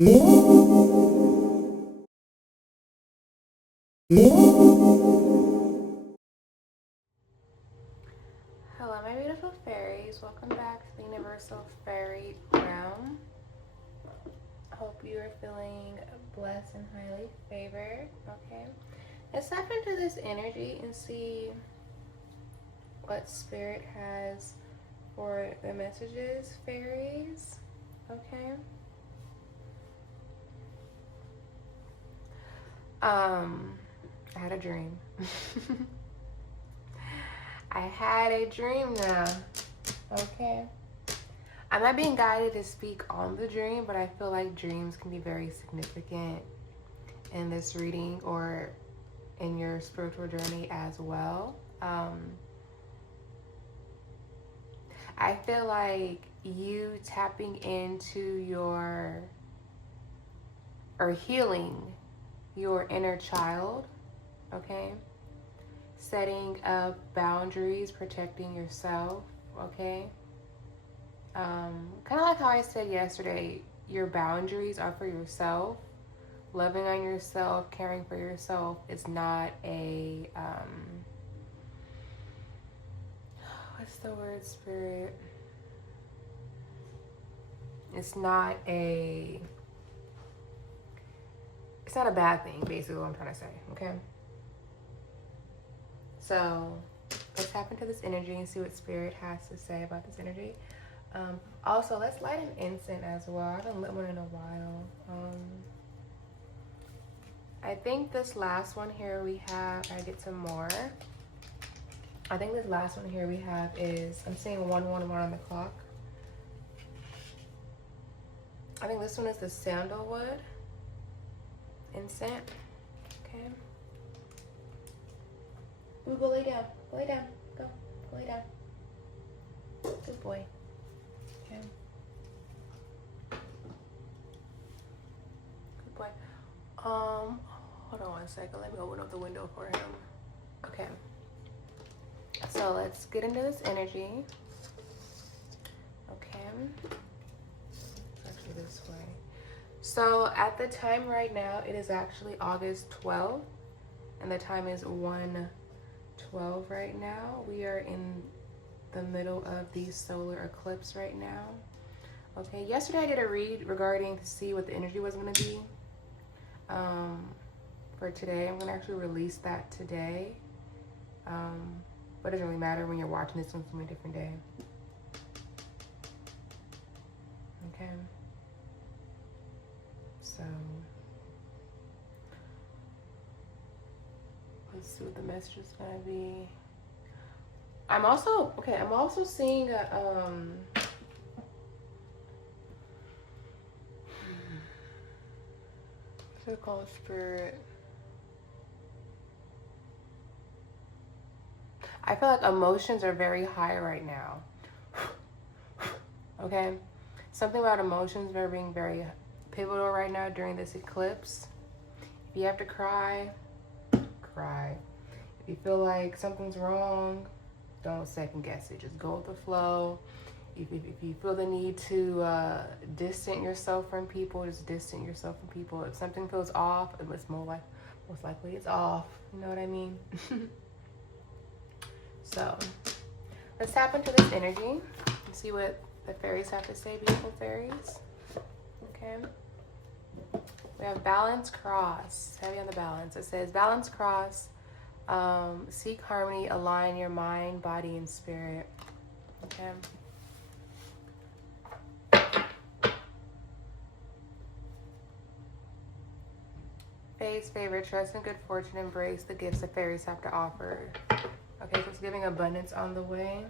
Hello, my beautiful fairies. Welcome back to the Universal Fairy Realm. I hope you are feeling blessed and highly favored. Okay, let's tap into this energy and see what Spirit has for the messages, fairies. Okay. I had a dream. I had a dream now. Okay. I'm not being guided to speak on the dream, but I feel like dreams can be very significant in this reading or in your spiritual journey as well. I feel like you tapping into or healing your inner child, okay? Setting up boundaries, protecting yourself, okay? Kind of like how I said yesterday, your boundaries are for yourself. Loving on yourself, caring for yourself is not a, what's the word, Spirit? It's not a bad thing, basically what I'm trying to say, okay? So let's tap into this energy and see what Spirit has to say about this energy. Also, let's light an incense as well. I haven't lit one in a while. I think this last one here we have, I get some more. I think this last one here we have is, I'm seeing 111 on the clock. I think this one is the sandalwood incense. Okay. Ooh, go lay down. Go lay down. Go lay down. Good boy. Okay. Good boy. Hold on one second. Let me open up the window for him. Okay. So let's get into this energy. Okay. Actually this way. So at the time right now, it is actually August 12th, and the time is 1:12 right now. We are in the middle of the solar eclipse right now. Okay, yesterday I did a read regarding to see what the energy was going to be for today. I'm going to actually release that today, but it doesn't really matter when you're watching this on a different day. Okay, so let's see what the message is going to be. I'm also seeing a call Spirit. I feel like emotions are very high right now. Okay, something about emotions are being very pivotal right now during this eclipse. If you have to cry, cry. If you feel like something's wrong, don't second guess it. Just go with the flow. If you feel the need to distance yourself from people, just distance yourself from people. If something feels off, it's most likely it's off. You know what I mean? So let's tap into this energy and see what the fairies have to say, beautiful fairies. Okay. We have balance cross. Heavy on the balance. It says balance cross. Seek harmony, align your mind, body, and spirit. Okay. Faith, favor, trust, and good fortune, embrace the gifts the fairies have to offer. Okay, so it's giving abundance on the way.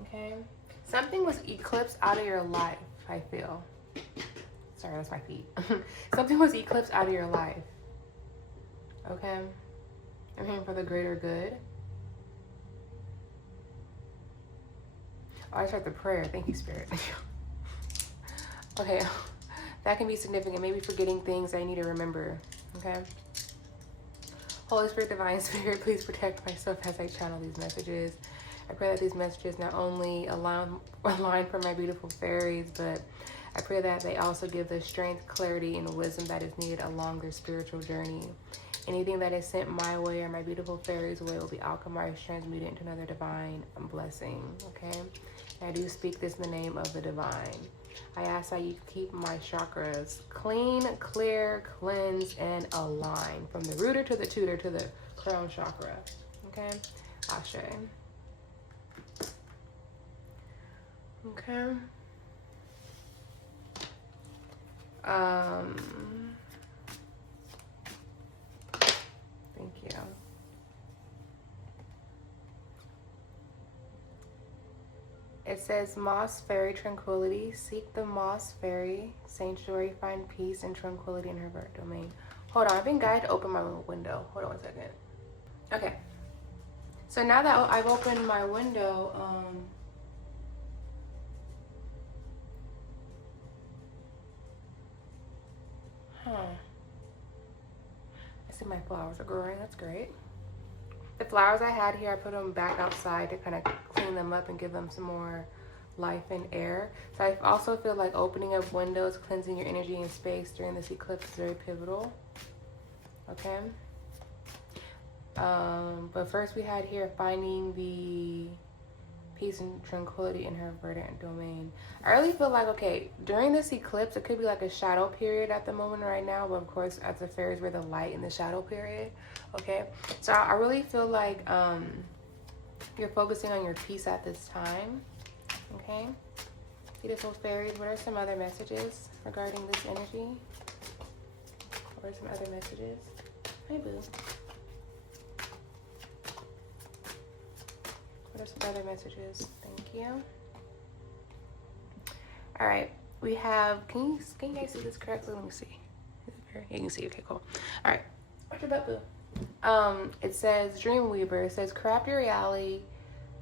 Okay. Something was eclipsed out of your life, I feel. Sorry, that's my feet. Something was eclipsed out of your life. Okay. I'm hearing for the greater good. Oh, I start the prayer. Thank you, Spirit. Okay. That can be significant. Maybe forgetting things I need to remember. Okay. Holy Spirit, Divine Spirit, please protect myself as I channel these messages. I pray that these messages not only align for my beautiful fairies, but I pray that they also give the strength, clarity, and wisdom that is needed along their spiritual journey. Anything that is sent my way or my beautiful fairies' way will be alchemized, transmuted into another divine blessing, okay? And I do speak this in the name of the divine. I ask that you keep my chakras clean, clear, cleansed, and aligned from the rooter to the tutor to the crown chakra, okay? Ashe. Okay. Thank you. It says Moss Fairy Tranquility. Seek the Moss Fairy Sanctuary. Find peace and tranquility in her birth domain. Hold on, I've been guided to open my window. Hold on 1 second. Okay. So now that I've opened my window, I see my flowers are growing. That's great. The flowers I had here, I put them back outside to kind of clean them up and give them some more life and air. So I also feel like opening up windows, cleansing your energy and space during this eclipse is very pivotal. Okay. But first we had here finding the peace and tranquility in her verdant domain. I really feel like, okay, during this eclipse, it could be like a shadow period at the moment right now, but of course, as the fairies, we're the light in the shadow period, okay? So I really feel like you're focusing on your peace at this time, okay? Beautiful fairies, what are some other messages regarding this energy? What are some other messages? Hi, boo. What are some other messages? Thank you. All right, we have, can you guys see this correctly? Let me see. You can see, okay, cool. All right, watch your butt, boo. It says, Dreamweaver, it says, craft your reality,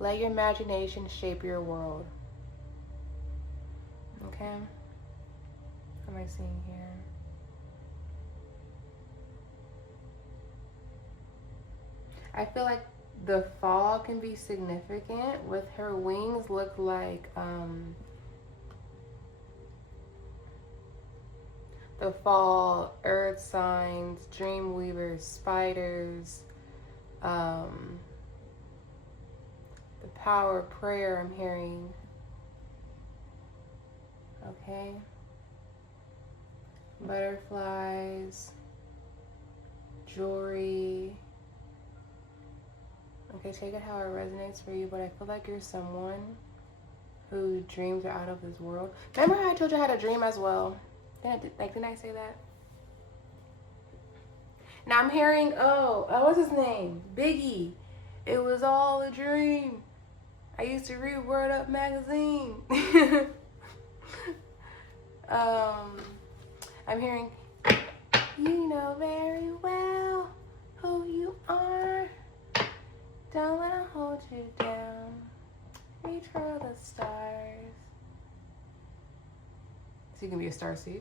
let your imagination shape your world. Okay, what am I seeing here? I feel like the fall can be significant. With her wings look like the fall, earth signs, dream weavers, spiders, the power of prayer I'm hearing. Okay. Butterflies, jewelry. Okay, take it how it resonates for you, but I feel like you're someone whose dreams are out of this world. Remember how I told you I had a dream as well? Didn't I say that? Now I'm hearing, what's his name? Biggie. It was all a dream. I used to read Word Up magazine. I'm hearing, you know very well who you are. Don't wanna hold you down. Reach for the stars. So you can be a starseed.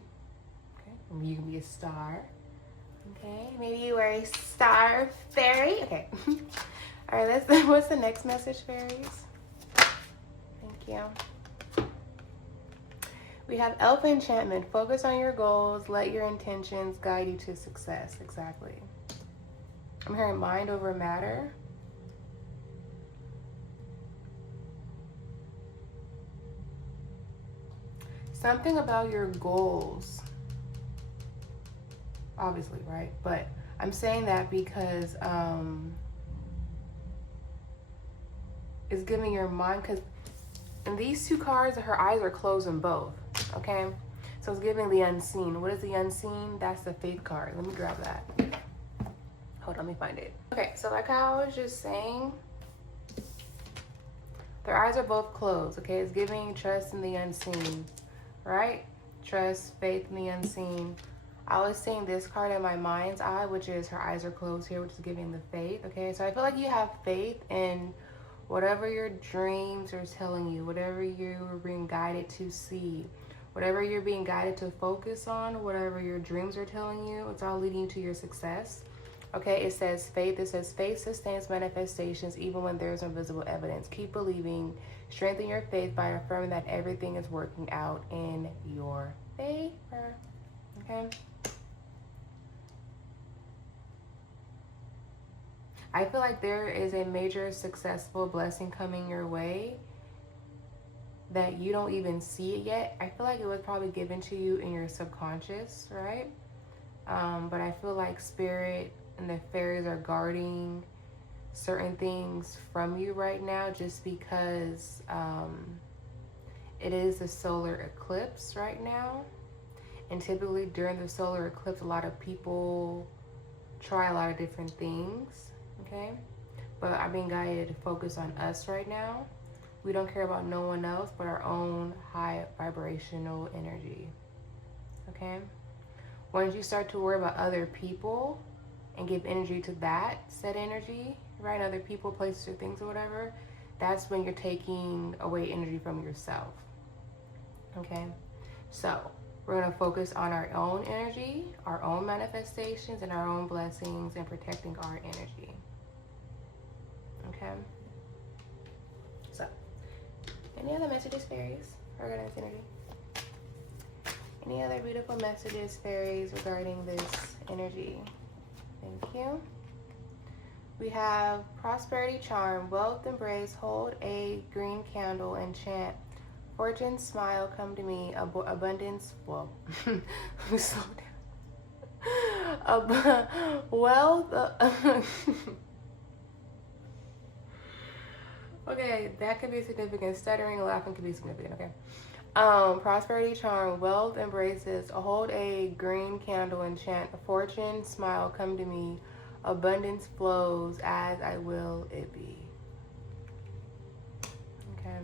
Okay. Maybe you can be a star. Okay. Maybe you are a star fairy. Okay. All right. What's the next message, fairies? Thank you. We have Elf Enchantment. Focus on your goals. Let your intentions guide you to success. Exactly. I'm hearing mind over matter. Something about your goals. Obviously, right? But I'm saying that because it's giving your mind, because in these two cards, her eyes are closed in both. Okay? So it's giving the unseen. What is the unseen? That's the faith card. Let me grab that. Hold on, let me find it. Okay, so like how I was just saying, their eyes are both closed. Okay? It's giving trust in the unseen. Right? Trust, faith in the unseen. I was seeing this card in my mind's eye, which is her eyes are closed here, which is giving the faith. Okay, so I feel like you have faith in whatever your dreams are telling you, whatever you're being guided to see, whatever you're being guided to focus on, whatever your dreams are telling you, it's all leading to your success. Okay, it says faith. It says faith sustains manifestations even when there's no visible evidence. Keep believing. Strengthen your faith by affirming that everything is working out in your favor. Okay. I feel like there is a major successful blessing coming your way that you don't even see it yet. I feel like it was probably given to you in your subconscious, right? But I feel like spirit and the fairies are guarding certain things from you right now just because it is a solar eclipse right now. And typically during the solar eclipse, a lot of people try a lot of different things, okay? But I'm being guided to focus on us right now. We don't care about no one else but our own high vibrational energy, okay? Once you start to worry about other people and give energy to that said energy, right? Other people, places, or things or whatever, that's when you're taking away energy from yourself, okay? So we're going to focus on our own energy, our own manifestations, and our own blessings, and protecting our energy, okay? So, any other messages, fairies, regarding this energy? Any other beautiful messages, fairies, regarding this energy? Thank you. We have prosperity charm, wealth embrace, hold a green candle and chant. Fortune smile, come to me, abundance, well, let me slow down. Wealth, okay, that could be significant. Stuttering, laughing could be significant, okay. Prosperity charm, wealth embraces, hold a green candle and chant. Fortune smile, come to me, abundance flows as I will it be. Okay.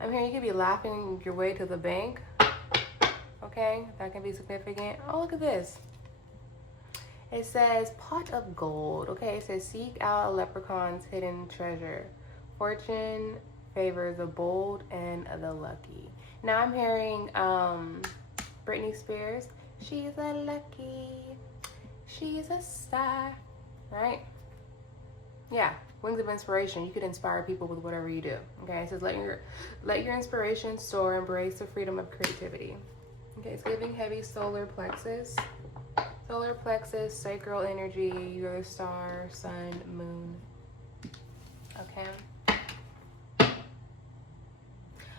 I'm hearing you could be laughing your way to the bank. Okay, that can be significant. Oh, look at this. It says pot of gold. Okay, it says seek out a leprechaun's hidden treasure. Fortune favors the bold and the lucky. Now I'm hearing Britney Spears. She's a lucky, she's a star, right? Yeah, wings of inspiration. You could inspire people with whatever you do. Okay, it says let your inspiration soar, embrace the freedom of creativity. Okay, it's giving heavy solar plexus. Solar plexus, sacral energy, you're the star, sun, moon. Okay.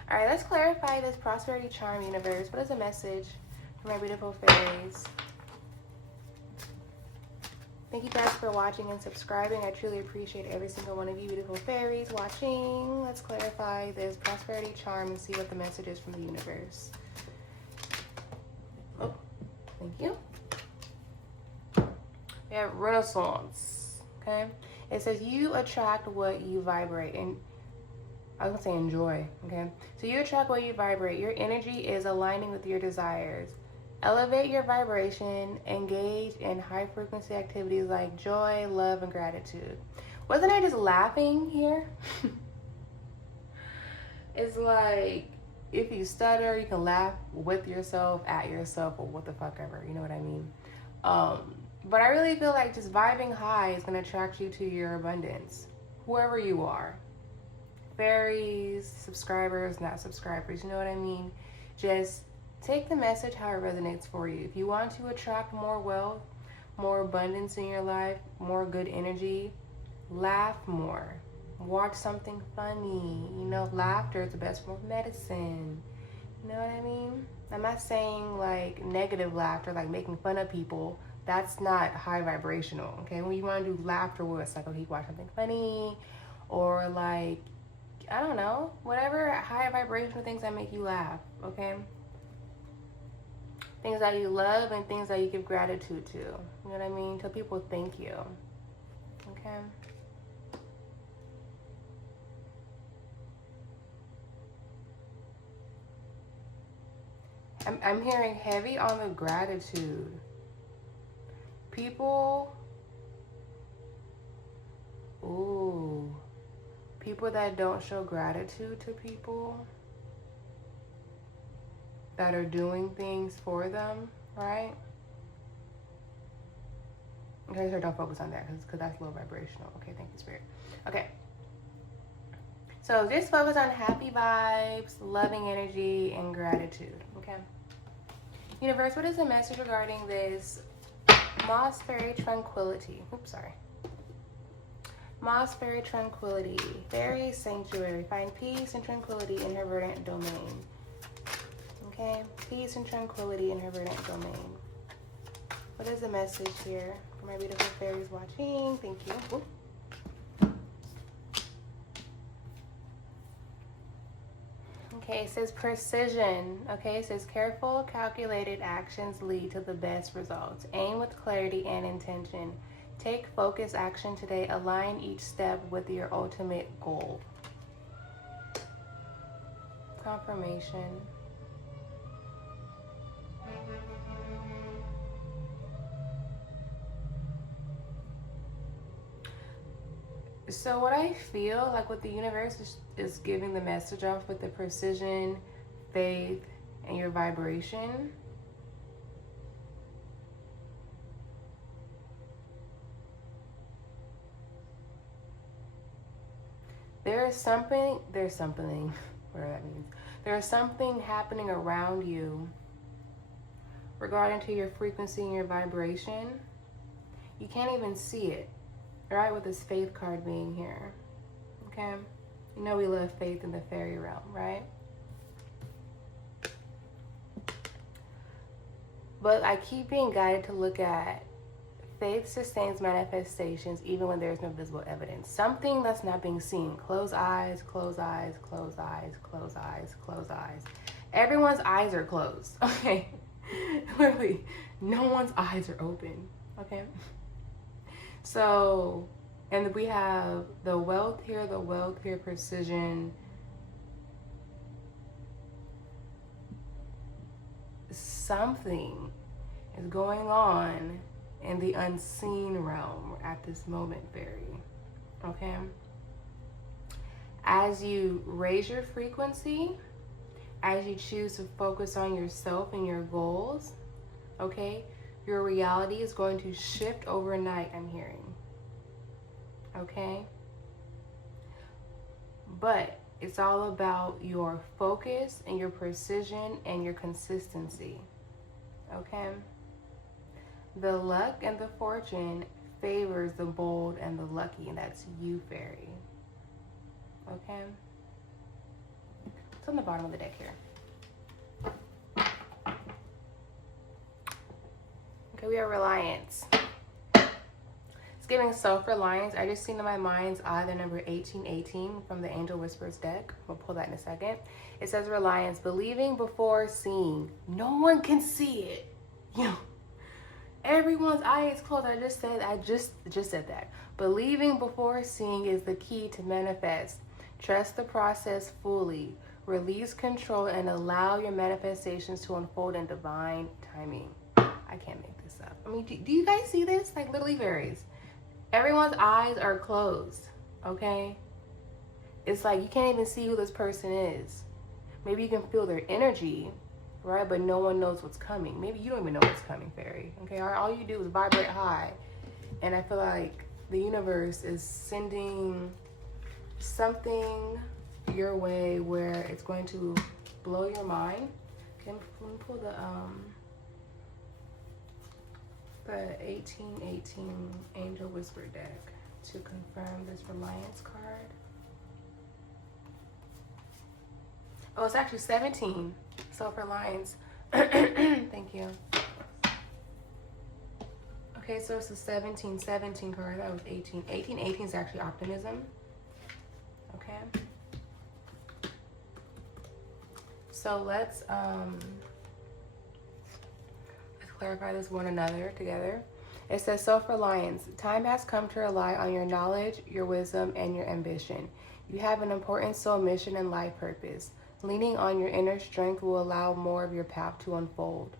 All right, let's clarify this prosperity charm universe. What is the message for my beautiful fairies? Thank you guys for watching and subscribing. I truly appreciate every single one of you beautiful fairies watching. Let's clarify this prosperity charm and see what the message is from the universe. Oh, thank you. We have Renaissance, okay? It says you attract what you vibrate, and I was gonna say enjoy, okay? So you attract what you vibrate. Your energy is aligning with your desires. Elevate your vibration, engage in high frequency activities like joy, love, and gratitude. Wasn't I just laughing here? It's like, if you stutter, you can laugh with yourself, at yourself, or what the fuck ever, you know what I mean? But I really feel like just vibing high is gonna attract you to your abundance, whoever you are. Fairies, subscribers, not subscribers, you know what I mean? Just take the message how it resonates for you. If you want to attract more wealth, more abundance in your life, more good energy, laugh more. Watch something funny. You know, laughter is the best form of medicine. You know what I mean? I'm not saying like negative laughter, like making fun of people. That's not high vibrational, okay? When you want to do laughter where it's like, okay, you watch something funny, or like, I don't know, whatever high vibrational things that make you laugh, okay? Things that you love and things that you give gratitude to. You know what I mean? Tell people thank you, okay? I'm hearing heavy on the gratitude. People, people that don't show gratitude to people, that are doing things for them, right? Okay, so don't focus on that because that's low vibrational. Okay, thank you, Spirit. Okay. So just focus on happy vibes, loving energy, and gratitude. Okay. Universe, what is the message regarding this Moss Fairy Tranquility? Oops, sorry. Moss Fairy Tranquility. Fairy Sanctuary. Find peace and tranquility in her verdant domain. Okay. Peace and tranquility in her verdant domain. What is the message here for my beautiful fairies watching? Thank you. Ooh. Okay, it says precision. Okay, it says careful, calculated actions lead to the best results. Aim with clarity and intention. Take focused action today. Align each step with your ultimate goal. Confirmation. So what I feel like what the universe is giving the message off with the precision, faith, and your vibration. There's something, whatever that means. There's something happening around you regarding to your frequency and your vibration. You can't even see it, right? With this faith card being here, okay? You know we love faith in the fairy realm, right? But I keep being guided to look at faith sustains manifestations even when there's no visible evidence. Something that's not being seen. Close eyes, close eyes, close eyes, close eyes, close eyes. Everyone's eyes are closed, okay? Literally, no one's eyes are open, okay? So, and we have the wealth here, precision. Something is going on in the unseen realm at this moment, fairy. Okay? As you raise your frequency, as you choose to focus on yourself and your goals, okay, your reality is going to shift overnight, I'm hearing. Okay? But it's all about your focus and your precision and your consistency. Okay? The luck and the fortune favors the bold and the lucky, and that's you, fairy. Okay? It's on the bottom of the deck here. Okay, we have reliance. It's giving self-reliance. I just seen in my mind's eye the number 1818 from the Angel Whispers deck. We'll pull that in a second. It says reliance, believing before seeing. No one can see it. You know, everyone's eye is closed. I just said that. Believing before seeing is the key to manifest. Trust the process fully. Release control and allow your manifestations to unfold in divine timing. I can't make this up. I mean, do you guys see this? Like, literally varies. Everyone's eyes are closed, okay? It's like you can't even see who this person is. Maybe you can feel their energy, right? But no one knows what's coming. Maybe you don't even know what's coming, fairy, okay? All you do is vibrate high. And I feel like the universe is sending something your way where it's going to blow your mind. Okay, let me pull the 1818 Angel Whisper deck to confirm this reliance card. Oh, it's actually 17. Self-reliance. Thank you. Okay, so it's a 1717 card. That was 18. 1818 is actually optimism. Okay. So let's clarify this one another together. It says self-reliance. Time has come to rely on your knowledge, your wisdom, and your ambition. You have an important soul mission and life purpose. Leaning on your inner strength will allow more of your path to unfold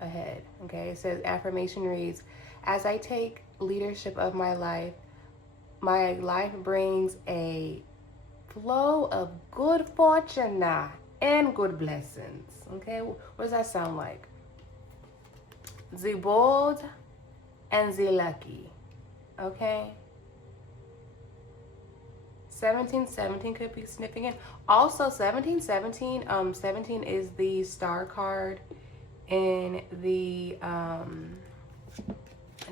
ahead. Okay, it says affirmation reads, as I take leadership of my life brings a flow of good fortune and good blessings. Okay, what does that sound like? The bold and the lucky. Okay? 1717 could be significant. Also, 1717, 17 is the star card in the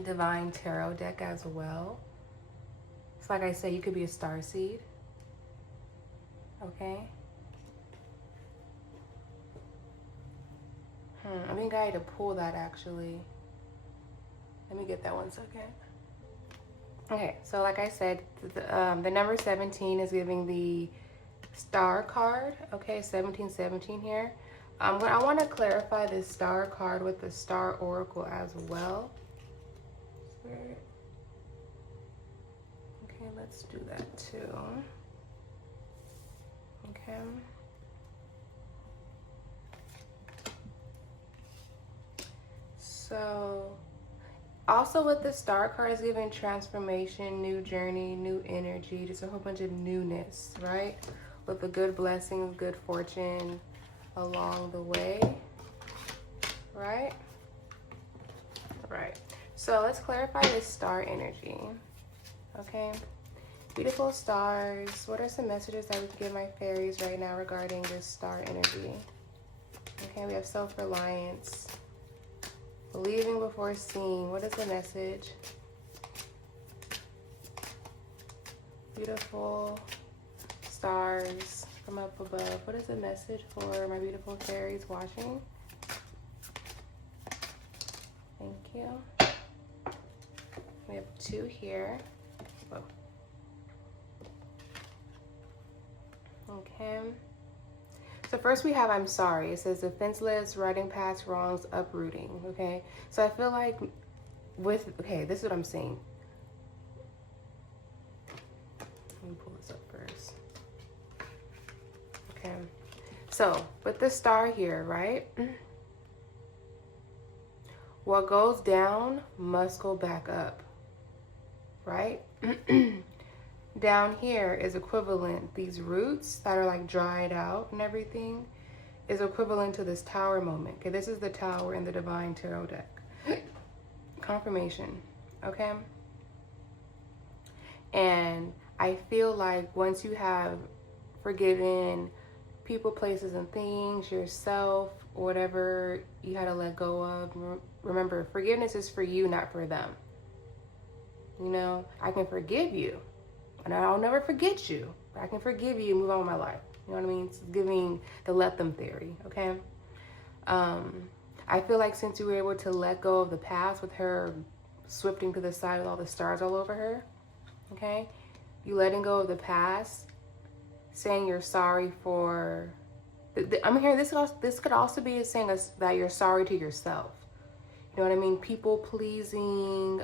Divine Tarot deck as well. So like I said, you could be a star seed. Okay? I think I had to pull that actually. Let me get that 1 second. Okay, so like I said, the number 17 is giving the star card. Okay, 1717 here. But I want to clarify this star card with the star oracle as well. Okay, let's do that too. Okay. So, also with the star card is giving transformation, new journey, new energy, just a whole bunch of newness, right? With the good blessings, good fortune along the way, right? Right. So let's clarify this star energy, okay? Beautiful stars, what are some messages that we can give my fairies right now regarding this star energy? Okay, we have self-reliance. Believing before seeing. What is the message? Beautiful stars from up above. What is the message for my beautiful fairies watching? Thank you. We have 2 here. Whoa. Okay. So first we have I'm sorry. It says defenseless, righting past wrongs, uprooting. Okay. So I feel like okay, this is what I'm seeing. Let me pull this up first. Okay. So with the star here, right? What goes down must go back up. Right? Down here is equivalent. These roots that are like dried out and everything is equivalent to this tower moment. Okay, this is the tower in the Divine Tarot deck. Confirmation, okay? And I feel like once you have forgiven people, places, and things, yourself, whatever you had to let go of, remember, forgiveness is for you, not for them. You know, I can forgive you. And I'll never forget you. But I can forgive you and move on with my life. You know what I mean? It's giving the let them theory, okay? I feel like since you were able to let go of the past with her swifting to the side with all the stars all over her, okay? You letting go of the past, saying you're sorry for... I'm hearing this could also be saying that you're sorry to yourself. You know what I mean? People pleasing,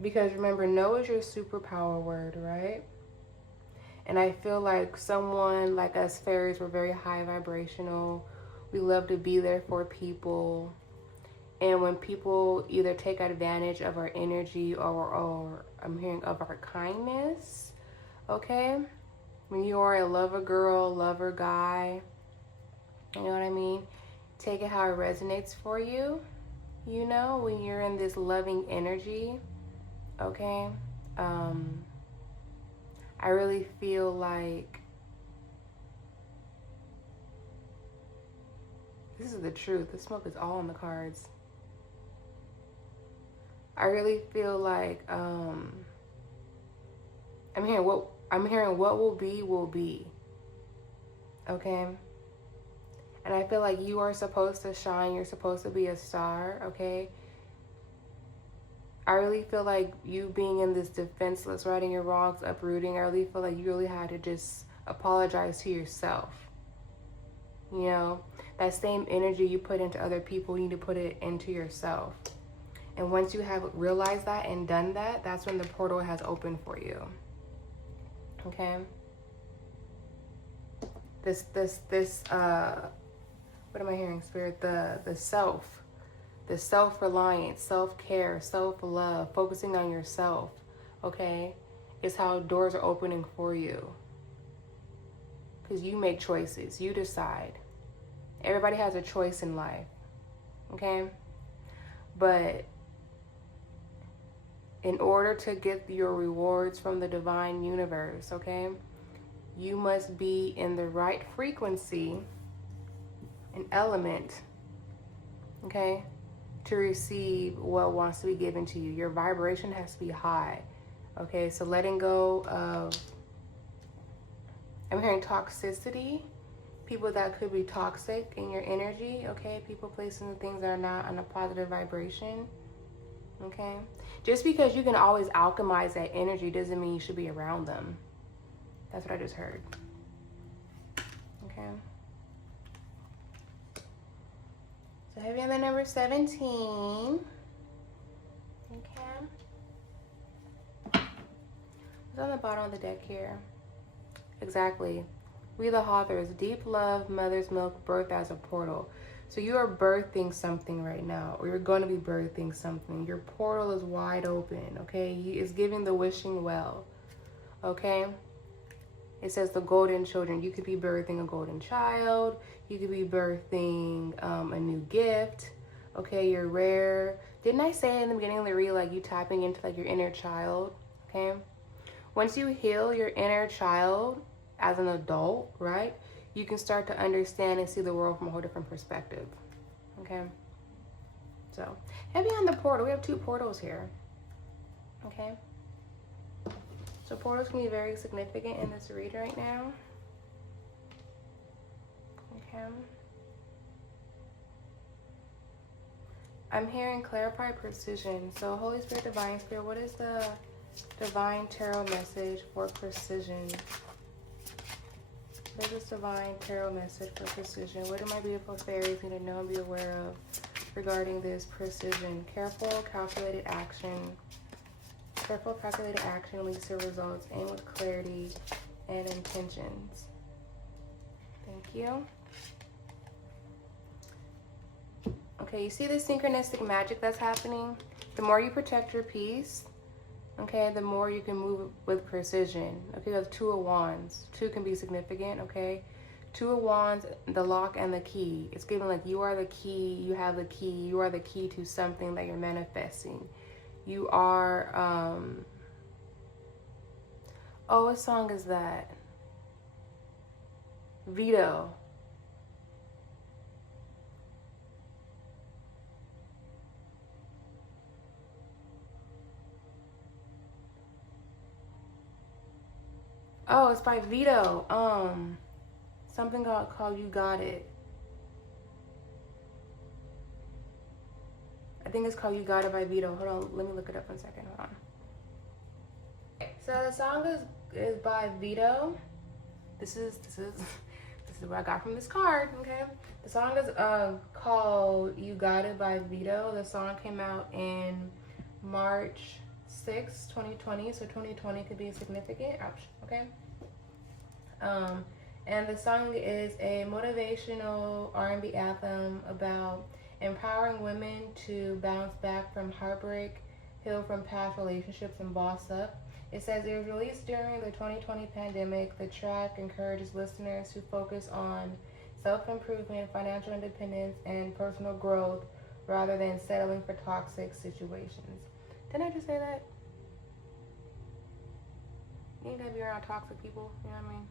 because remember, no is your superpower word, right? And I feel like someone like us fairies, we're very high vibrational. We love to be there for people. And when people either take advantage of our energy or I'm hearing of our kindness, okay? When you are a lover girl, lover guy, you know what I mean? Take it how it resonates for you. You know, when you're in this loving energy, okay? I really feel like this is the truth. The smoke is all on the cards. I really feel like I'm hearing what will be. Okay? And I feel like you are supposed to shine. You're supposed to be a star, okay? I really feel like you being in this defenseless, righting your wrongs, uprooting, I really feel like you really had to just apologize to yourself. You know, that same energy you put into other people, you need to put it into yourself. And once you have realized that and done that, that's when the portal has opened for you. Okay? This what am I hearing, Spirit? The self-reliance, self-care, self-love, focusing on yourself, okay, is how doors are opening for you. Because you make choices. You decide. Everybody has a choice in life, okay? But in order to get your rewards from the divine universe, okay, you must be in the right frequency and element, okay, to receive what wants to be given to you. Your vibration has to be high, okay? So letting go of, I'm hearing toxicity, people that could be toxic in your energy, okay? People, places, and things that are not on a positive vibration, okay? Just because you can always alchemize that energy doesn't mean you should be around them. That's what I just heard, okay? So heavy on the number 17, okay? What's on the bottom of the deck here? Exactly. We the authors, deep love, mother's milk, birth as a portal. So you are birthing something right now, or you're going to be birthing something. Your portal is wide open, okay? It's giving the wishing well, okay? It says the golden children. You could be birthing a golden child. You could be birthing a new gift, okay? You're rare. Didn't I say in the beginning of the read, like, you tapping into, like, your inner child, okay? Once you heal your inner child as an adult, right, you can start to understand and see the world from a whole different perspective, okay? So, heavy on the portal. We have 2 portals here, okay? So portals can be very significant in this read right now, okay? I'm hearing clarify precision. So Holy Spirit, Divine Spirit, what is the divine tarot message for precision? What is this divine tarot message for precision? What do my beautiful fairies need to know and be aware of regarding this precision? Careful, calculated action. Careful, calculated action leads to results. Aim with clarity and intentions. Thank you. Okay, you see the synchronistic magic that's happening? The more you protect your peace, okay, the more you can move with precision. Okay, you have 2 of Wands. 2 can be significant, okay? 2 of Wands, the lock and the key. It's giving like you are the key, you have the key, you are the key to something that you're manifesting. You are, oh, what song is that? Veto. Oh, it's by Veto. Something called You Got It. I think it's called You Got It by Veto. Hold on, let me look it up 1 second. Hold on. So the song is by Veto. This is what I got from this card, okay? The song is called You Got It by Veto. The song came out in March 6, 2020. So 2020 could be significant. Ouch, okay? And the song is a motivational R&B anthem about empowering women to bounce back from heartbreak, heal from past relationships, and boss up. It says it was released during the 2020 pandemic. The track encourages listeners to focus on self-improvement, financial independence, and personal growth rather than settling for toxic situations. Didn't I just say that? You need to be around toxic people, you know what I mean?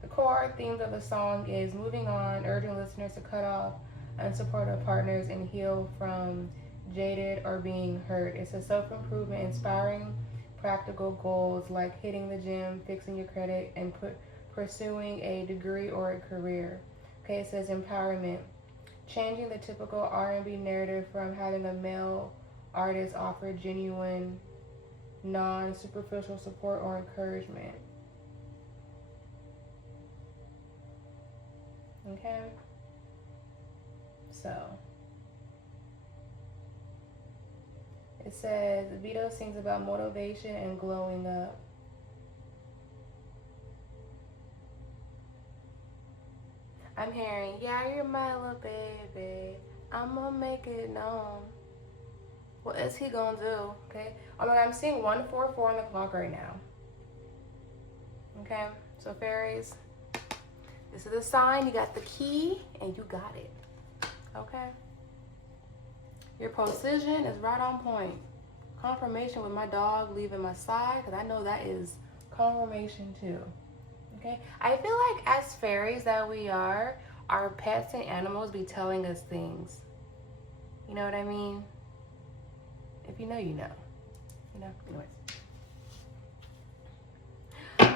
The core themes of the song is moving on, urging listeners to cut off unsupportive partners and heal from jaded or being hurt. It's a self-improvement, inspiring practical goals like hitting the gym, fixing your credit, and pursuing a degree or a career. Okay, it says empowerment, changing the typical R&B narrative from having a male artist offer genuine, non-superficial support or encouragement. Okay, so it says Vito sings about motivation and glowing up. I'm hearing, yeah, you're my little baby, I'm gonna make it known. What is he gonna do? Okay, oh my God, I'm seeing 144 on the clock right now. Okay, so fairies, this is a sign. You got the key and you got it. Okay, Your precision is right on point. Confirmation with my dog leaving my side, because I know that is confirmation too. Okay? I feel like as fairies that we are, our pets and animals be telling us things. You know what I mean? If you know, you know. You know? Anyways.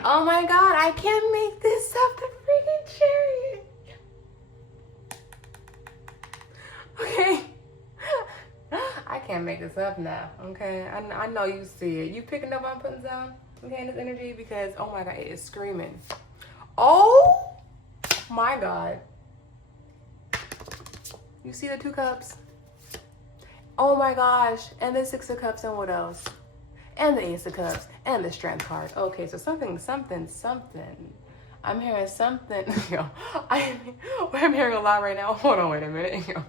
Oh my god, I can't make this up, the freaking chariot. Okay. I can't make this up now, okay? I know you see it. You picking up what I'm putting down, okay, in this energy? Because, oh my god, it is screaming. Oh my god. You see the 2 cups? Oh my gosh. And the 6 of cups, and what else? And the Ace of Cups, and the Strength card. Okay, so something. I'm hearing something. Yo, I'm hearing a lot right now. Hold on, wait a minute. Yo.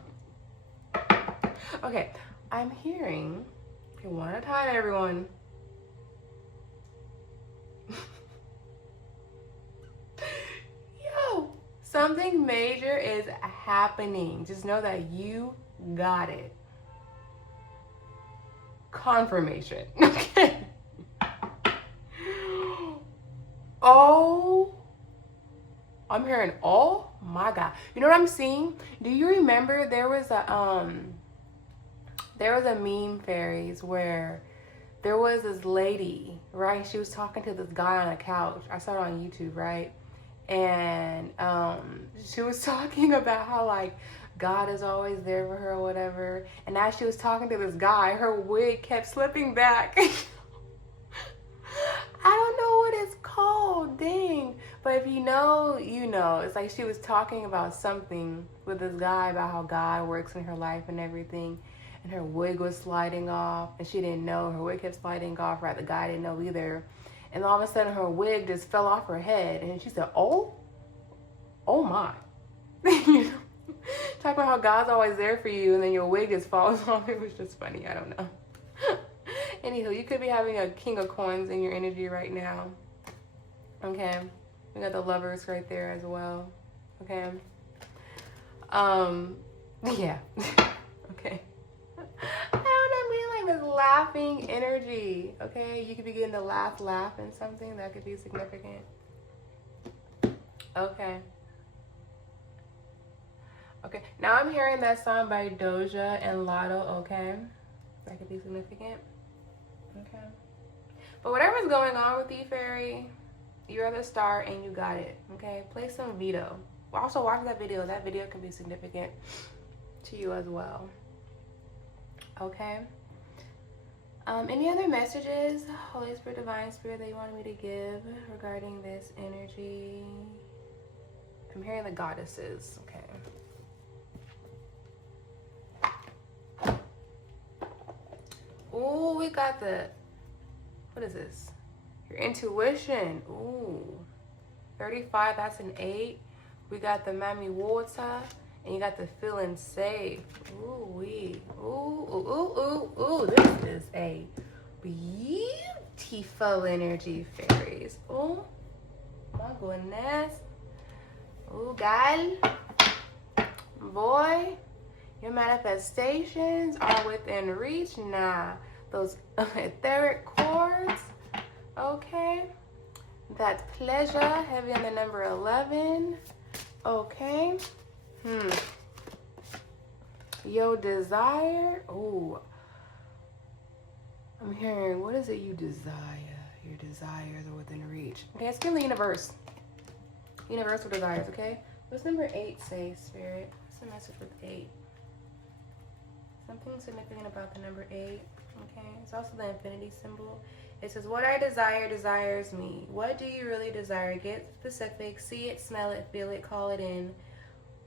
Okay, I'm hearing, okay, one at a time, everyone. Yo, something major is happening. Just know that you got it. Confirmation. Okay. Oh, I'm hearing, oh my god. You know what I'm seeing? Do you remember there was a meme, fairies, where there was this lady, right? She was talking to this guy on a couch. I saw it on YouTube, right? And she was talking about how, like, God is always there for her or whatever. And as she was talking to this guy, her wig kept slipping back. I don't know what it's called, dang. But if you know, you know. It's like she was talking about something with this guy about how God works in her life and everything. And her wig was sliding off. And she didn't know. Her wig kept sliding off, right? The guy didn't know either. And all of a sudden her wig just fell off her head. And she said, oh my. You know? Talk about how God's always there for you, and then your wig just falls off. It was just funny. I don't know. Anywho, you could be having a King of Coins in your energy right now. Okay. We got the Lovers right there as well. Okay. Yeah. Okay. I don't know, being like this laughing energy. Okay. You could be getting the laugh in something that could be significant. Okay. Okay, now I'm hearing that song by Doja and Lotto, okay? That could be significant. Okay. But whatever's going on with you, fairy, you're the star and you got it, okay? Play some Vito. Also watch that video. That video can be significant to you as well. Okay? Any other messages, Holy Spirit, Divine Spirit, that you wanted me to give regarding this energy? I'm hearing the goddesses, okay? Ooh, we got the, what is this? Your intuition. Ooh. 35, that's an 8. We got the Mami Water, and you got the feeling safe. Ooh, wee. Ooh. This is a beautiful energy, fairies. Oh, my goodness. Ooh, gal. Boy. Your manifestations are within reach now. Those etheric cords, okay? That pleasure, heavy on the number 11, okay? Your desire, ooh. I'm hearing, what is it you desire? Your desires are within reach. Okay, it's in the universe. Universal desires, okay? What's number 8 say, Spirit? What's the message with 8? Something significant about the number 8, okay? It's also the infinity symbol. It says, what I desire desires me. What do you really desire? Get specific. See it, smell it, feel it, call it in.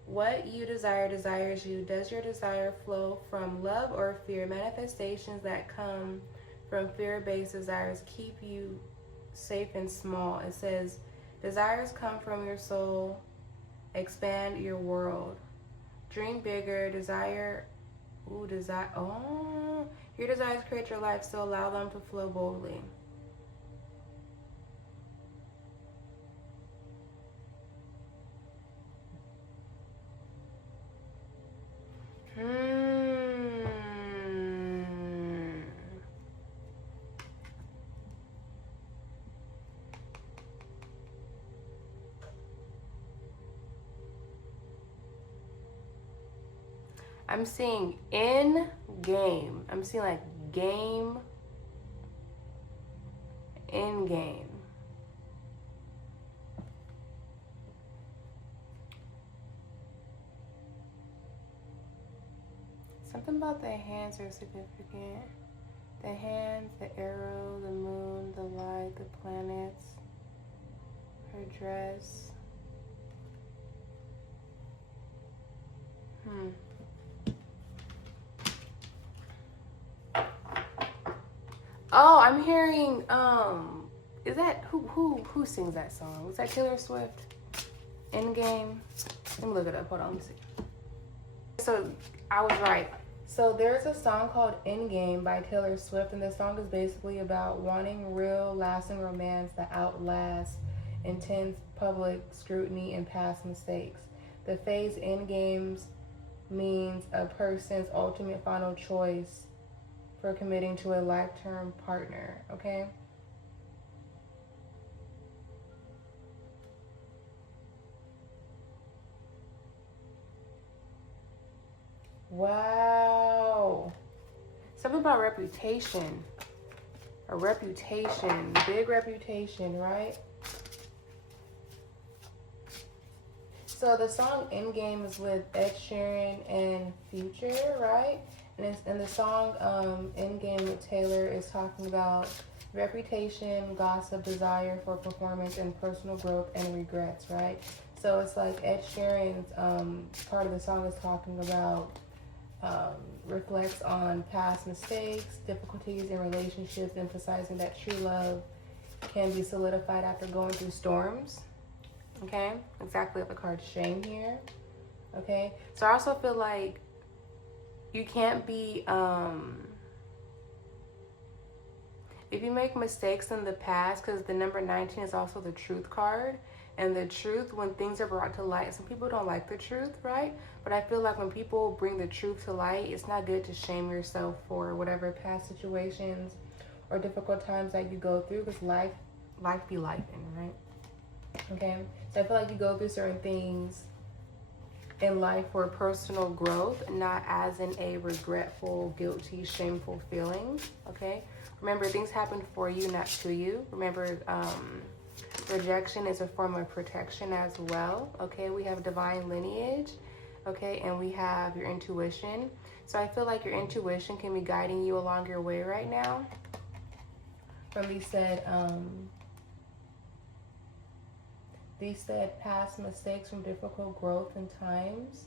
What you desire desires you. Does your desire flow from love or fear? Manifestations that come from fear-based desires keep you safe and small. It says, desires come from your soul. Expand your world. Dream bigger. Desire. Ooh, desire. Oh, your desires create your life, so allow them to flow boldly. I'm seeing in game. I'm seeing like game, in game. Something about the hands are significant. The hands, the arrow, the moon, the light, the planets, her dress. Oh, I'm hearing is that who sings that song? Is that Taylor Swift? Endgame? Let me look it up. Hold on, let me see. So I was right. So there's a song called Endgame by Taylor Swift, and this song is basically about wanting real, lasting romance that outlasts intense public scrutiny and past mistakes. The phrase Endgames means a person's ultimate final choice for committing to a lifetime partner, okay? Wow. Something about reputation. A reputation, big reputation, right? So the song Endgame is with Ed Sheeran and Future, right? And the song Endgame with Taylor is talking about reputation, gossip, desire for performance, and personal growth and regrets, right? So it's like Ed Sheeran's part of the song is talking about reflects on past mistakes, difficulties in relationships, emphasizing that true love can be solidified after going through storms. Okay, exactly like the card shame here. Okay, so I also feel like you can't be if you make mistakes in the past, because the number 19 is also the truth card, and the truth, when things are brought to light, some people don't like the truth, right? But I feel like when people bring the truth to light, it's not good to shame yourself for whatever past situations or difficult times that you go through, because life be lifing, right? Okay, so I feel like you go through certain things in life for personal growth, not as in a regretful, guilty, shameful feeling. Okay, remember, things happen for you, not to you. Remember, rejection is a form of protection as well. Okay, we have divine lineage. Okay, and we have your intuition. So I feel like your intuition can be guiding you along your way right now. From these said past mistakes from difficult growth and times.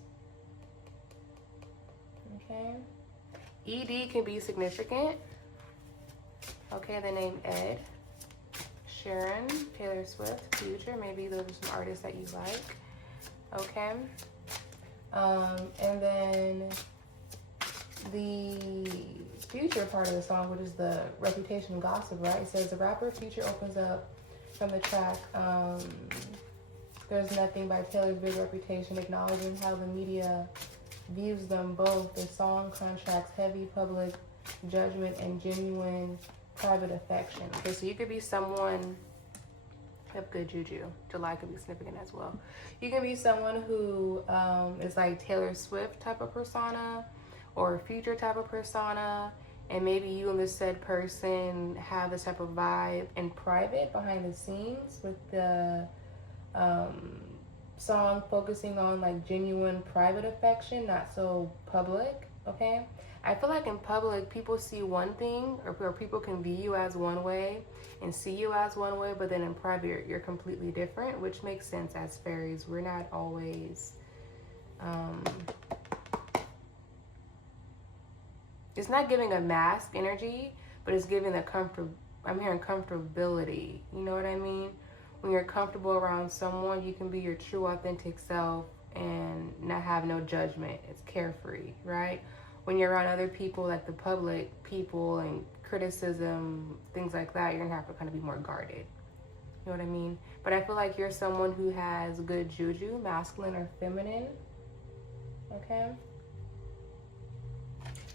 Okay. ED can be significant. Okay, the name Ed, Sharon, Taylor Swift, Future. Maybe those are some artists that you like. Okay. And then the Future part of the song, which is the reputation and gossip, right? It says the rapper Future opens up from the track There's Nothing by Taylor's big reputation, acknowledging how the media views them both. The song contracts heavy public judgment and genuine private affection. Okay, so you could be someone, you have good juju. July could be significant as well. You can be someone who is like Taylor Swift type of persona or Future type of persona, and maybe you and this said person have this type of vibe in private behind the scenes, with the song focusing on like genuine private affection, not so public. Okay, I feel like in public people see one thing, or people can view you as one way and see you as one way, but then in private you're completely different, which makes sense. As fairies, we're not always it's not giving a mask energy, but it's giving the comfort. I'm hearing comfortability. You know what I mean? When you're comfortable around someone, you can be your true, authentic self and not have no judgment. It's carefree, right? When you're around other people, like the public people and criticism, things like that, you're gonna have to kind of be more guarded. You know what I mean? But I feel like you're someone who has good juju, masculine or feminine. Okay?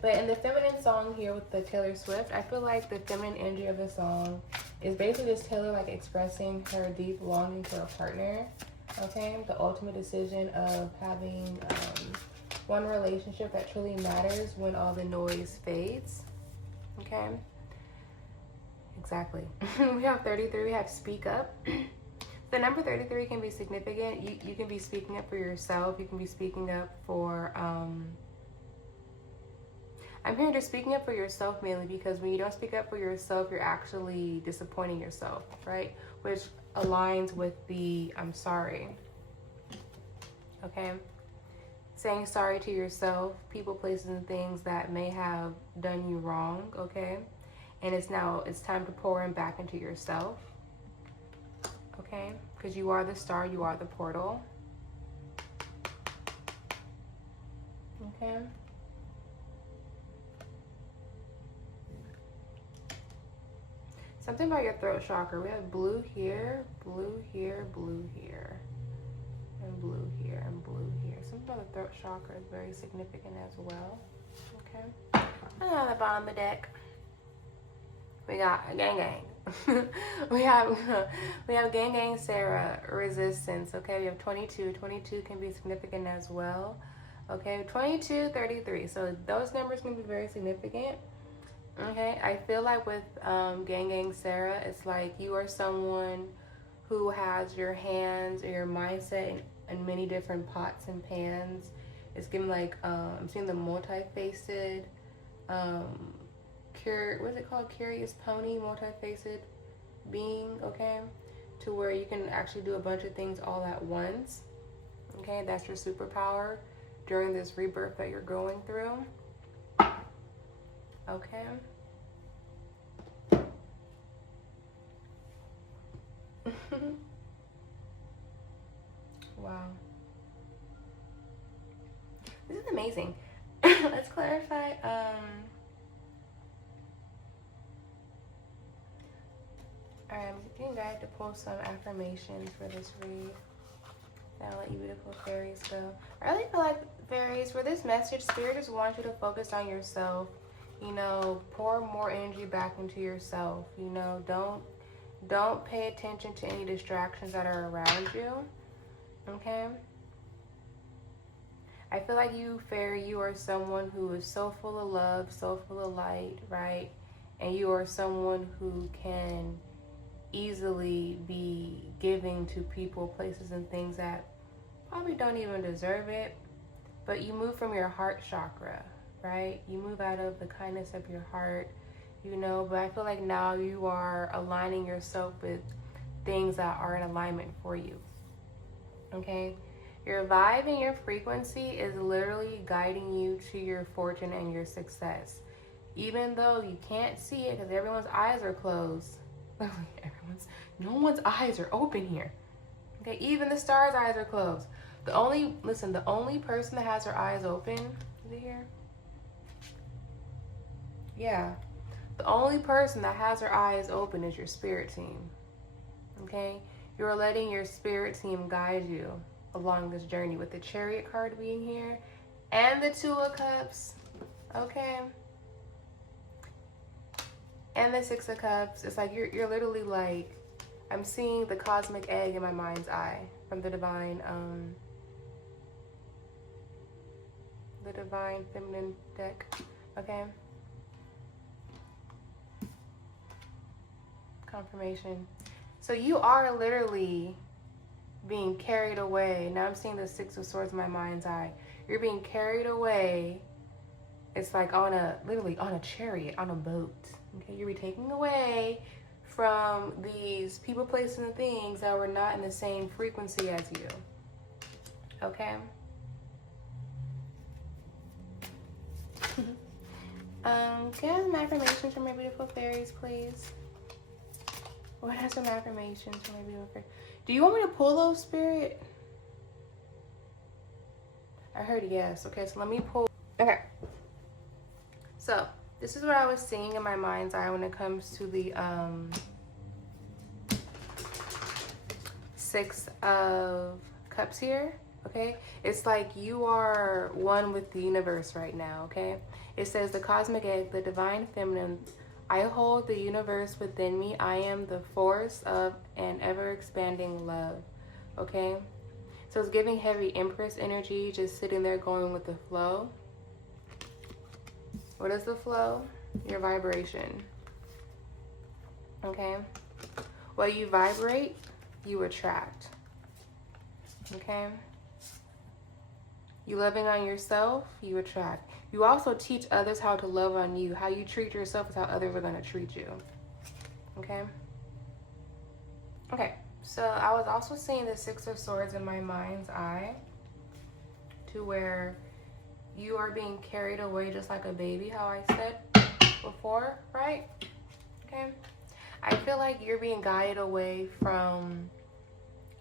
But in the feminine song here with the Taylor Swift, I feel like the feminine energy of the song is basically just Taylor like expressing her deep longing for a partner. Okay, the ultimate decision of having one relationship that truly matters when all the noise fades. Okay? Exactly. We have 33. We have speak up. The number 33 can be significant. You can be speaking up for yourself. You can be speaking up for... I'm here to speaking up for yourself mainly because when you don't speak up for yourself, you're actually disappointing yourself, right? Which aligns with the I'm sorry. Okay? Saying sorry to yourself, people, places, and things that may have done you wrong, okay? And it's time to pour in back into yourself, okay? Because you are the star, you are the portal, okay? Something about your throat chakra. We have blue here, blue here, blue here, and blue here, and blue here. Something about the throat chakra is very significant as well, okay? And on the bottom of the deck, we got gang gang. we have gang gang Sarah, resistance. Okay, we have 22. 22 can be significant as well. Okay, 22, 33. So those numbers can be very significant. Okay, I feel like with gang gang Sarah, it's like you are someone who has your hands or your mindset in many different pots and pans. It's giving like I'm seeing the multi-faced. What is it called? Curious pony, multi-faced being, okay? To where you can actually do a bunch of things all at once. Okay, that's your superpower during this rebirth that you're going through. Okay. Wow. This is amazing. Let's clarify. Alright, I'm getting guided to pull some affirmations for this read. Then I'll let you beautiful fairies go. I really feel like, fairies, for this message, Spirit just wants you to focus on yourself. You know, pour more energy back into yourself. You know, don't pay attention to any distractions that are around you. Okay? I feel like you, fairy, you are someone who is so full of love, so full of light, right? And you are someone who can easily be giving to people, places, and things that probably don't even deserve it. But you move from your heart chakra, right? You move out of the kindness of your heart, you know. But I feel like now you are aligning yourself with things that are in alignment for you. Okay? Your vibe and your frequency is literally guiding you to your fortune and your success. Even though you can't see it because everyone's eyes are closed. No one's eyes are open here. Okay, even the stars' eyes are closed. The only person that has her eyes open, is it here? Yeah. The only person that has her eyes open is your spirit team. Okay? You're letting your spirit team guide you along this journey with the Chariot card being here and the Two of Cups. Okay? And the Six of Cups. It's like you're literally like, I'm seeing the cosmic egg in my mind's eye from the divine feminine deck. Okay? Confirmation. So you are literally being carried away. Now I'm seeing the Six of Swords in my mind's eye. You're being carried away. It's like literally on a chariot, on a boat. Okay, you'll be taken away from these people, places, and things that were not in the same frequency as you. Okay? Can I have some affirmations from my beautiful fairies, please? What are some affirmations from my beautiful fairies? Do you want me to pull those, Spirit? I heard yes. Okay, so let me pull. Okay. So, this is what I was seeing in my mind's eye when it comes to the Six of Cups here, okay? It's like you are one with the universe right now, okay? It says the cosmic egg, the divine feminine. I hold the universe within me. I am the force of an ever-expanding love, okay? So it's giving heavy Empress energy, just sitting there going with the flow. What is the flow? Your vibration. Okay? What you vibrate, you attract. Okay? You loving on yourself, you attract. You also teach others how to love on you. How you treat yourself is how others are going to treat you. Okay? Okay. So I was also seeing the Six of Swords in my mind's eye, to where you are being carried away just like a baby, how I said before, right? Okay. I feel like you're being guided away from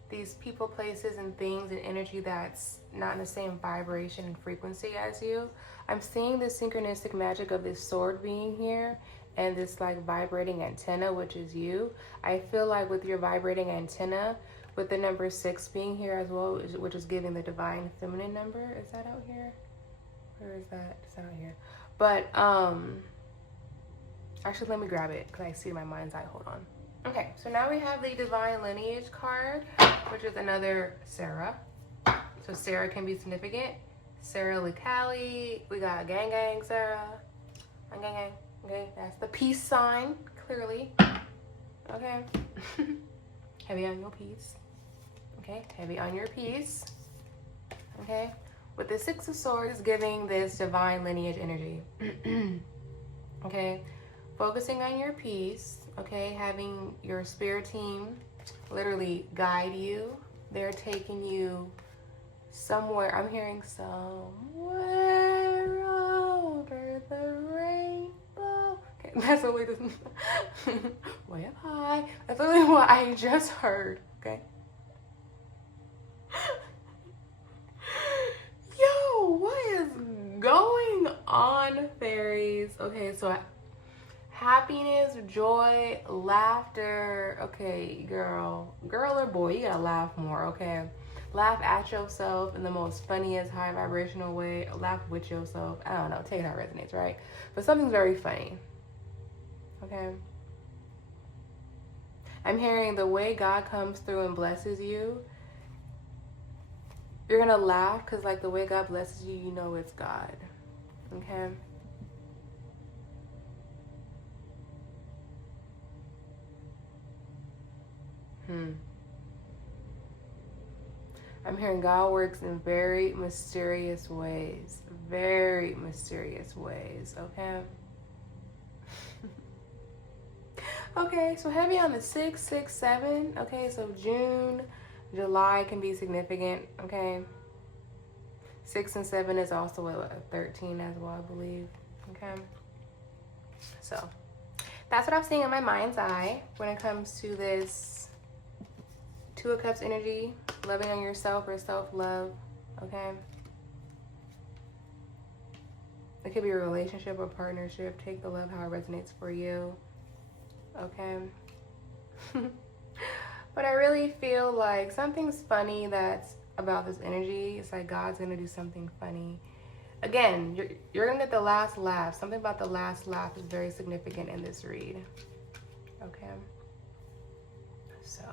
these people, places, and things and energy that's not in the same vibration and frequency as you. I'm seeing the synchronistic magic of this sword being here and this like vibrating antenna, which is you. I feel like with your vibrating antenna, with the number 6 being here as well, which is giving the divine feminine number. Is that out here? Where is that? It's not out here. But actually, let me grab it because I see it in my mind's eye. Hold on. Okay, so now we have the divine lineage card, which is another Sarah. So Sarah can be significant. Sarah Licali. We got gang gang Sarah. Gang gang. Okay, that's the peace sign, clearly. Okay. Heavy on your peace. Okay, heavy on your peace. Okay. With the Six of Swords giving this divine lineage energy. Okay. Focusing on your peace. Okay. Having your spirit team literally guide you. They're taking you somewhere. I'm hearing somewhere over the rainbow. Okay, that's only the way up high. That's only what I just heard. Okay. Yo, what is going on, fairies? Okay, so happiness, joy, laughter. Okay, girl or boy, you gotta laugh more. Okay. Laugh at yourself in the most funniest, high vibrational way. Laugh with yourself. I don't know. Take it how it resonates, right? But something's very funny. Okay. I'm hearing the way God comes through and blesses you. You're going to laugh because, like, the way God blesses you, you know it's God. Okay. I'm hearing God works in very mysterious ways. Very mysterious ways, okay? Okay, so heavy on the 6, 6, 7. Okay, so June, July can be significant, okay? 6 and 7 is also a 13 as well, I believe, okay? So, that's what I'm seeing in my mind's eye when it comes to this 2 of Cups energy, loving on yourself or self-love, okay? It could be a relationship or partnership. Take the love how it resonates for you, okay? But I really feel like something's funny that's about this energy. It's like God's gonna do something funny. Again, you're gonna get the last laugh. Something about the last laugh is very significant in this read, okay? So,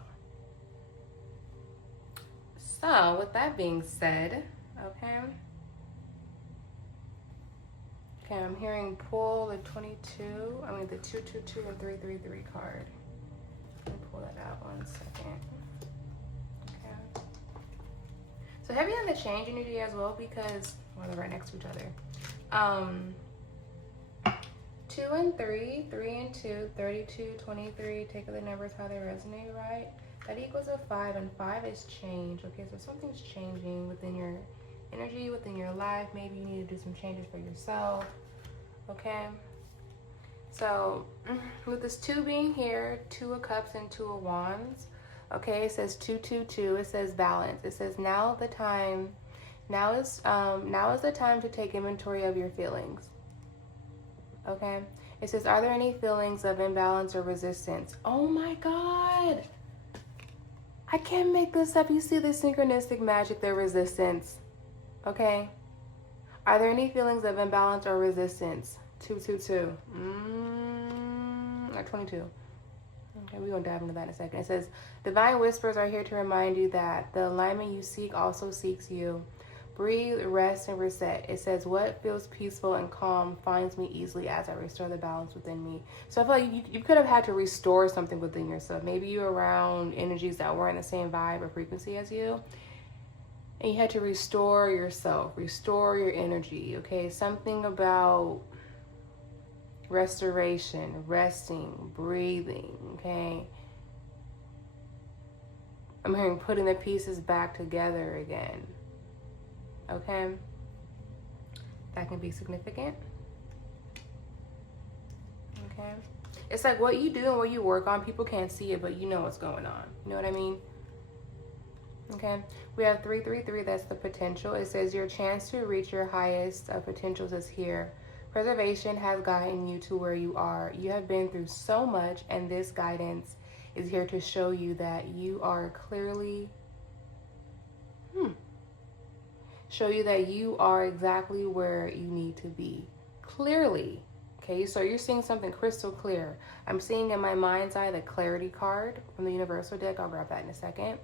with that being said, okay, I'm hearing pull the 22, I mean the 222 and 333 card. Let me pull that out 1 second. Okay. So heavy on the change energy as well because, well, they're right next to each other. 2 and 3, 3 and 2, 32, 23, take the numbers how they resonate, right? That equals a 5, and 5 is change. Okay, so something's changing within your energy, within your life. Maybe you need to do some changes for yourself. Okay. So with this 2 being here, 2 of Cups and 2 of Wands. Okay, it says 2, 2, 2. It says balance. It says now is the time to take inventory of your feelings. Okay. It says, are there any feelings of imbalance or resistance? Oh my God. I can't make this up. You see the synchronistic magic, the resistance. Okay. Are there any feelings of imbalance or resistance? 2, 2, 2. Or 22. Okay, we're going to dive into that in a second. It says, divine whispers are here to remind you that the alignment you seek also seeks you. Breathe, rest, and reset. It says, what feels peaceful and calm finds me easily as I restore the balance within me. So I feel like you could have had to restore something within yourself. Maybe you're around energies that weren't the same vibe or frequency as you. And you had to restore yourself, restore your energy, okay? Something about restoration, resting, breathing, okay? I'm hearing putting the pieces back together again, okay? That can be significant, okay? It's like what you do and what you work on, people can't see it, but you know what's going on. You know what I mean? Okay, we have 333, that's the potential. It says your chance to reach your highest potentials is here. Preservation has gotten you to where you are. You have been through so much, and this guidance is here to show you that you are clearly, show you that you are exactly where you need to be. Clearly. Okay, so you're seeing something crystal clear. I'm seeing in my mind's eye the clarity card from the Universal deck. I'll grab that in a second.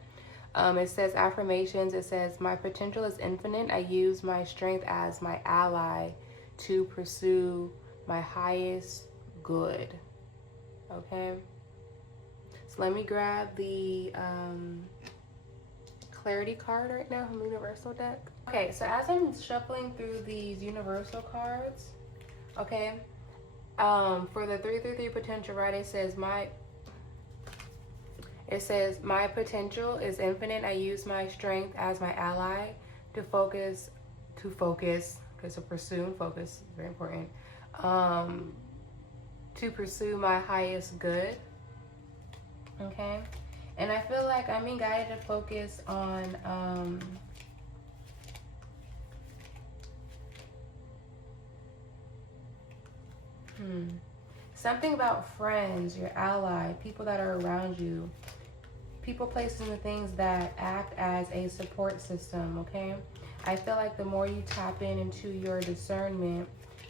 It says affirmations. It says, my potential is infinite. I use my strength as my ally to pursue my highest good. Okay. So let me grab the clarity card right now from the Universal deck. Okay, so as I'm shuffling through these Universal cards, okay, for the 333 potential, right, it says my potential is infinite. I use my strength as my ally to focus, okay, so pursue and focus, very important, to pursue my highest good, okay? And I feel like I'm being guided to focus on, something about friends, your ally, people that are around you, people, places, and things that act as a support system, okay? I feel like the more you tap into your discernment,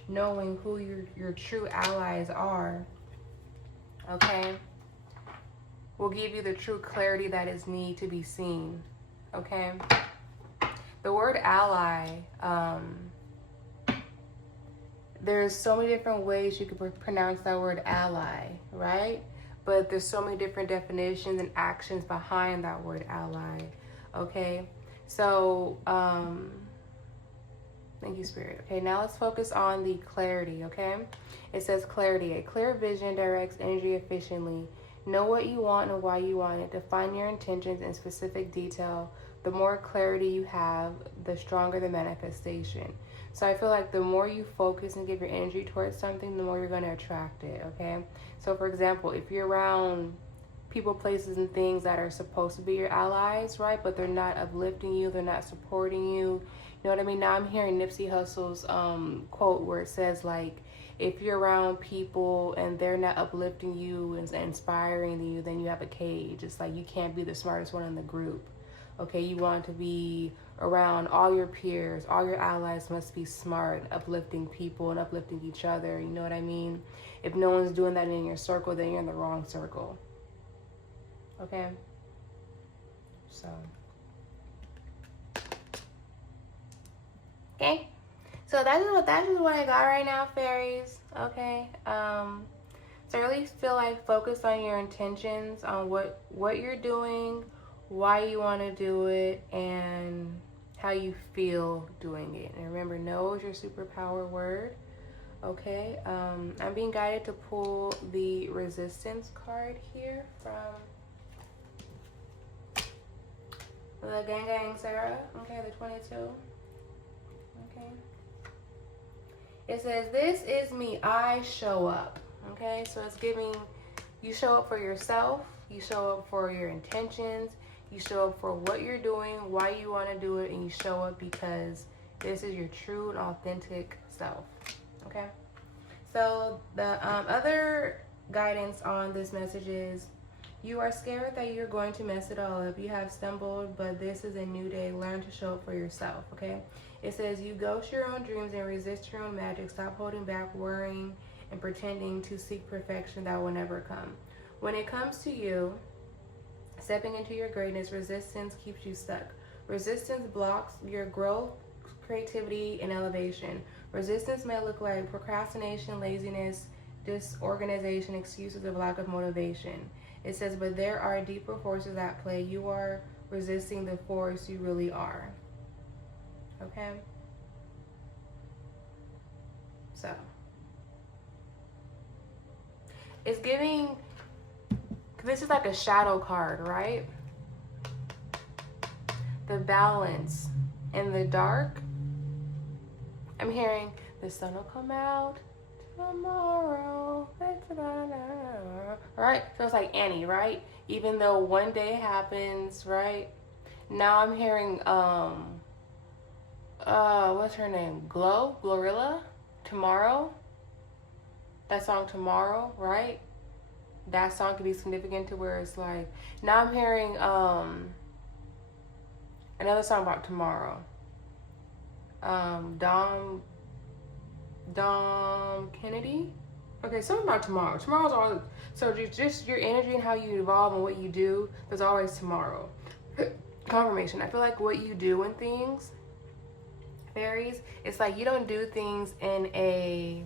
knowing who your true allies are, okay, will give you the true clarity that is need to be seen, okay? The word ally, there's so many different ways you could pronounce that word ally, right? But there's so many different definitions and actions behind that word ally, okay? So, thank you, Spirit. Okay, now let's focus on the clarity, okay? It says clarity. A clear vision directs energy efficiently. Know what you want and why you want it. Define your intentions in specific detail. The more clarity you have, the stronger the manifestation. So I feel like the more you focus and give your energy towards something, the more you're going to attract it, okay? So for example, if you're around people, places, and things that are supposed to be your allies, right? But they're not uplifting you, they're not supporting you. You know what I mean? Now I'm hearing Nipsey Hussle's quote where it says, like, if you're around people and they're not uplifting you and inspiring you, then you have a cage. It's like you can't be the smartest one in the group. Okay, you want to be around all your peers, all your allies must be smart, uplifting people and uplifting each other. You know what I mean? If no one's doing that in your circle, then you're in the wrong circle. Okay? So. Okay? So that's just what I got right now, fairies. Okay? So I really feel like focus on your intentions, on what you're doing, why you want to do it, and how you feel doing it. And remember, know is your superpower word. Okay, I'm being guided to pull the resistance card here from the Gang Sarah. Okay, the 22. Okay. It says, this is me, I show up. Okay, so it's giving, you show up for yourself, you show up for your intentions, you show up for what you're doing, why you want to do it, and you show up because this is your true and authentic self. Okay? So the other guidance on this message is, you are scared that you're going to mess it all up. You have stumbled, but this is a new day. Learn to show up for yourself, okay? It says, you ghost your own dreams and resist your own magic. Stop holding back, worrying, and pretending to seek perfection that will never come. When it comes to you stepping into your greatness, resistance keeps you stuck. Resistance blocks your growth, creativity, and elevation. Resistance may look like procrastination, laziness, disorganization, excuses of lack of motivation. It says, but there are deeper forces at play. You are resisting the force you really are. Okay? So, it's giving, this is like a shadow card, right? The balance in the dark. I'm hearing the sun will come out tomorrow. Right? So it's like Annie, right? Even though one day happens, right? Now I'm hearing what's her name? Glorilla? Tomorrow? That song Tomorrow, right? That song could be significant to where it's like, now I'm hearing another song about tomorrow. Dom Kennedy. Okay, something about tomorrow. Tomorrow's all, so just your energy and how you evolve and what you do. There's always tomorrow. Confirmation. I feel like what you do in things, fairies, it's like you don't do things in a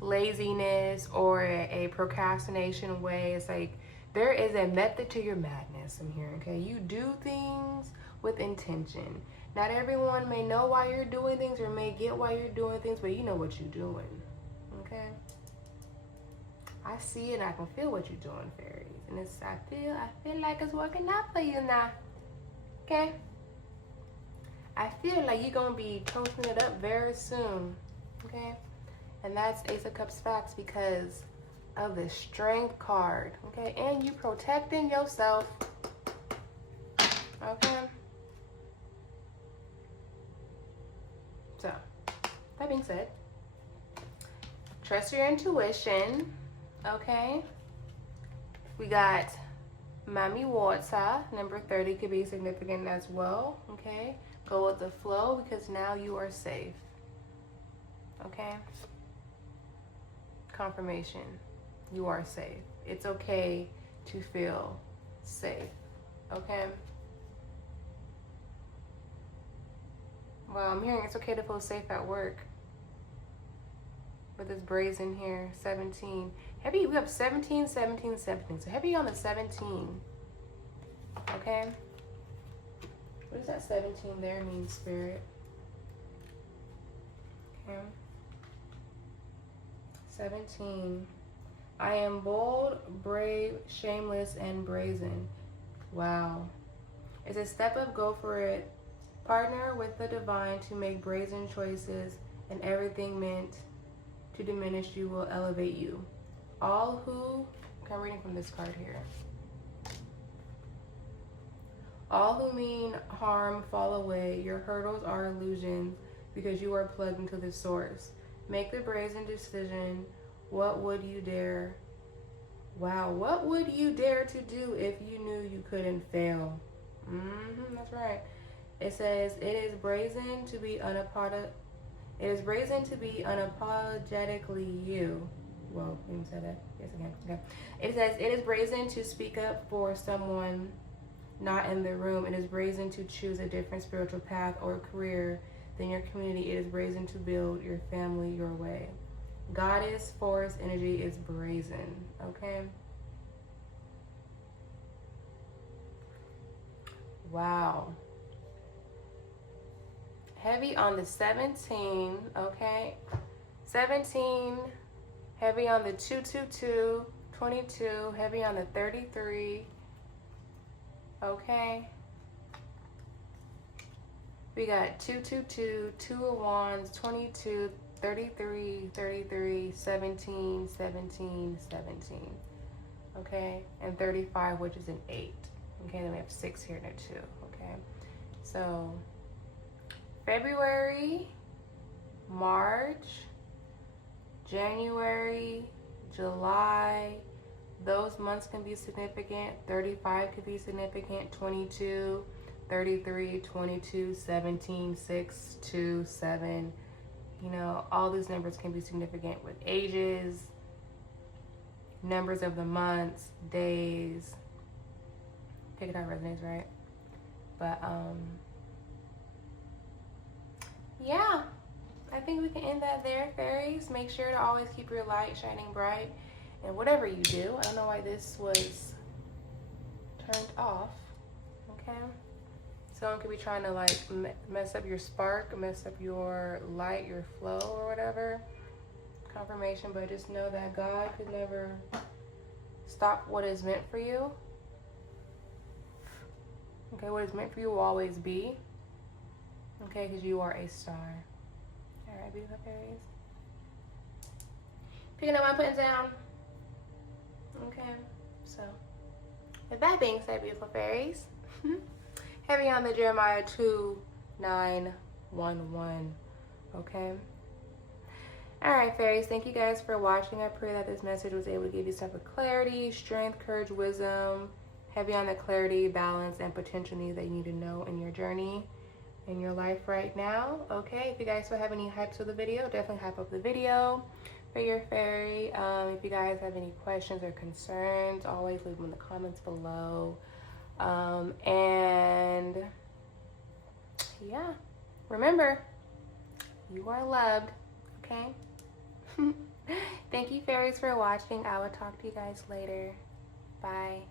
laziness or a procrastination way. It's like there is a method to your madness. I'm hearing. Okay, you do things with intention. Not everyone may know why you're doing things or may get why you're doing things, but you know what you're doing. Okay? I see it and I can feel what you're doing, fairies. And it's I feel like it's working out for you now. Okay? I feel like you're gonna be toasting it up very soon. Okay? And that's Ace of Cups facts because of the Strength card. Okay? And you protecting yourself. Okay? So, that being said, trust your intuition, okay? We got Mami Water, number 30 could be significant as well, okay? Go with the flow because now you are safe, okay? Confirmation, you are safe. It's okay to feel safe, okay? Well, I'm hearing it's okay to feel safe at work. With this brazen here, 17. Heavy, we have 17, 17, 17. So heavy on the 17. Okay? What does that 17 there mean, Spirit? Okay. 17. I am bold, brave, shameless, and brazen. Wow. It's a step up, go for it. Partner with the divine to make brazen choices, and everything meant to diminish you will elevate you. All who, I'm reading from this card here. All who mean harm fall away. Your hurdles are illusions because you are plugged into the source. Make the brazen decision. What would you dare? Wow, what would you dare to do if you knew you couldn't fail? That's right. It says, it is brazen to be unapologetically you. Well, we can say that. Yes, again. Okay. It says, it is brazen to speak up for someone not in the room. It is brazen to choose a different spiritual path or career than your community. It is brazen to build your family your way. Goddess force energy is brazen. Okay? Wow. Heavy on the 17, okay? 17, heavy on the 222, 22, heavy on the 33, okay? We got 222, 2 of Wands, 22, 33, 33, 17, 17, 17, okay? And 35, which is an 8, okay? Then we have 6 here and a 2, okay? So February, March, January, July, those months can be significant. 35 could be significant. 22, 33, 22, 17, 6, 2, 7. You know, all these numbers can be significant with ages, numbers of the months, days. Pick it out resonates, right? But yeah, I think we can end that there, fairies. Make sure to always keep your light shining bright and whatever you do. I don't know why this was turned off. Okay, someone could be trying to like mess up your spark, mess up your light, your flow, or whatever. Confirmation, but just know that God could never stop what is meant for you. Okay, what is meant for you will always be. Okay, because you are a star. All right, beautiful fairies. Picking up what I'm putting down. Okay, so with that being said, beautiful fairies, heavy on the Jeremiah 2:9-11. Okay. All right, fairies, thank you guys for watching. I pray that this message was able to give you some type of clarity, strength, courage, wisdom, heavy on the clarity, balance, and potential needs that you need to know in your journey, in your life right now. Okay, if you guys still have any hypes of the video, definitely hype up the video for your fairy. If you guys have any questions or concerns, always leave them in the comments below. And yeah, remember, you are loved, okay? Thank you, fairies, for watching. I will talk to you guys later. Bye.